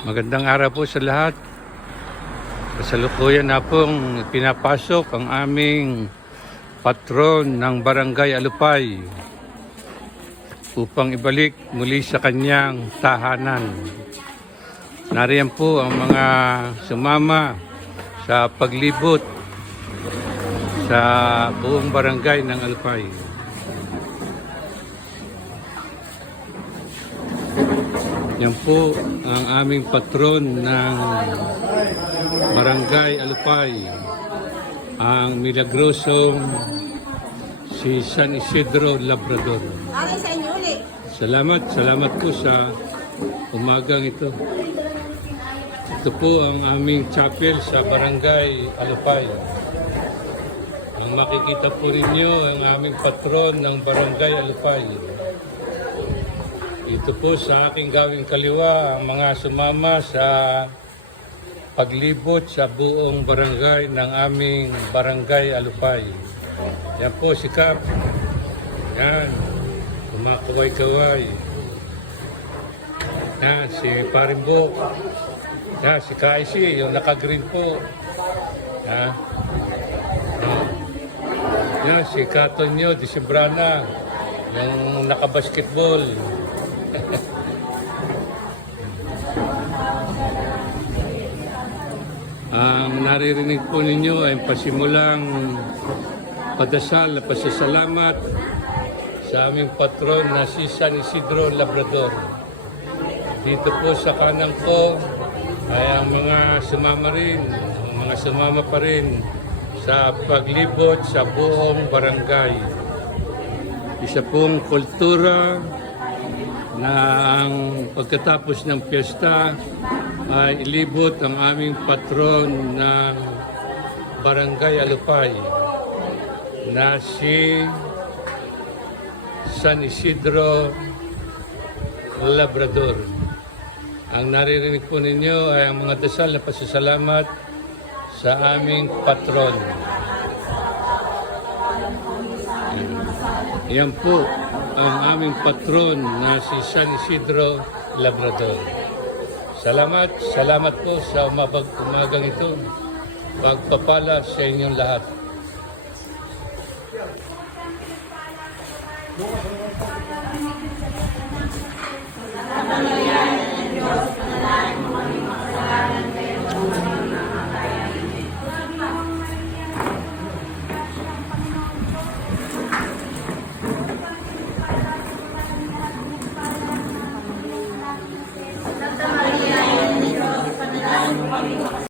Magandang araw po sa lahat. Kasalukuyan na pong pinapasok ang aming patron ng Barangay Alupay upang ibalik muli sa kanyang tahanan. Nariyan po ang mga sumama sa paglibot sa buong barangay ng Alupay. Yan po ang aming patron ng Barangay Alupay, ang milagrosong si San Isidro Labrador. Salamat, salamat po sa umagang ito. Ito po ang aming chapel sa Barangay Alupay. Ang makikita po ninyo ang aming patron ng Barangay Alupay. Ito po sa aking gawing kaliwa ang mga sumama sa paglibot sa buong barangay ng aming Barangay Alupay. Yan po si Kap. Yan. Kumakaway-kaway. Yan, si Parimbok. Yan, si Kaisi, yung naka-green po. Yan. Yan. Si Katonyo, di si Brana, yung naka-basketball. Ang naririnig po ninyo ay pasimulang padasal na pasasalamat sa aming patron na si San Isidro Labrador. Dito po sa kanang ko ay ang mga sumama rin, ang mga sumama pa rin sa paglibot sa buong barangay. Isa pong kultura na ang pagkatapos ng piyesta ay ilibot ang aming patron ng Barangay Alupay na si San Isidro Labrador. Ang naririnig po ninyo ay ang mga dasal na pasasalamat sa aming patron. Yan po ang aming patron na si San Isidro Labrador. Salamat, salamat po sa umabag umagang ito. Pagpapala sa inyong lahat. Bukas ang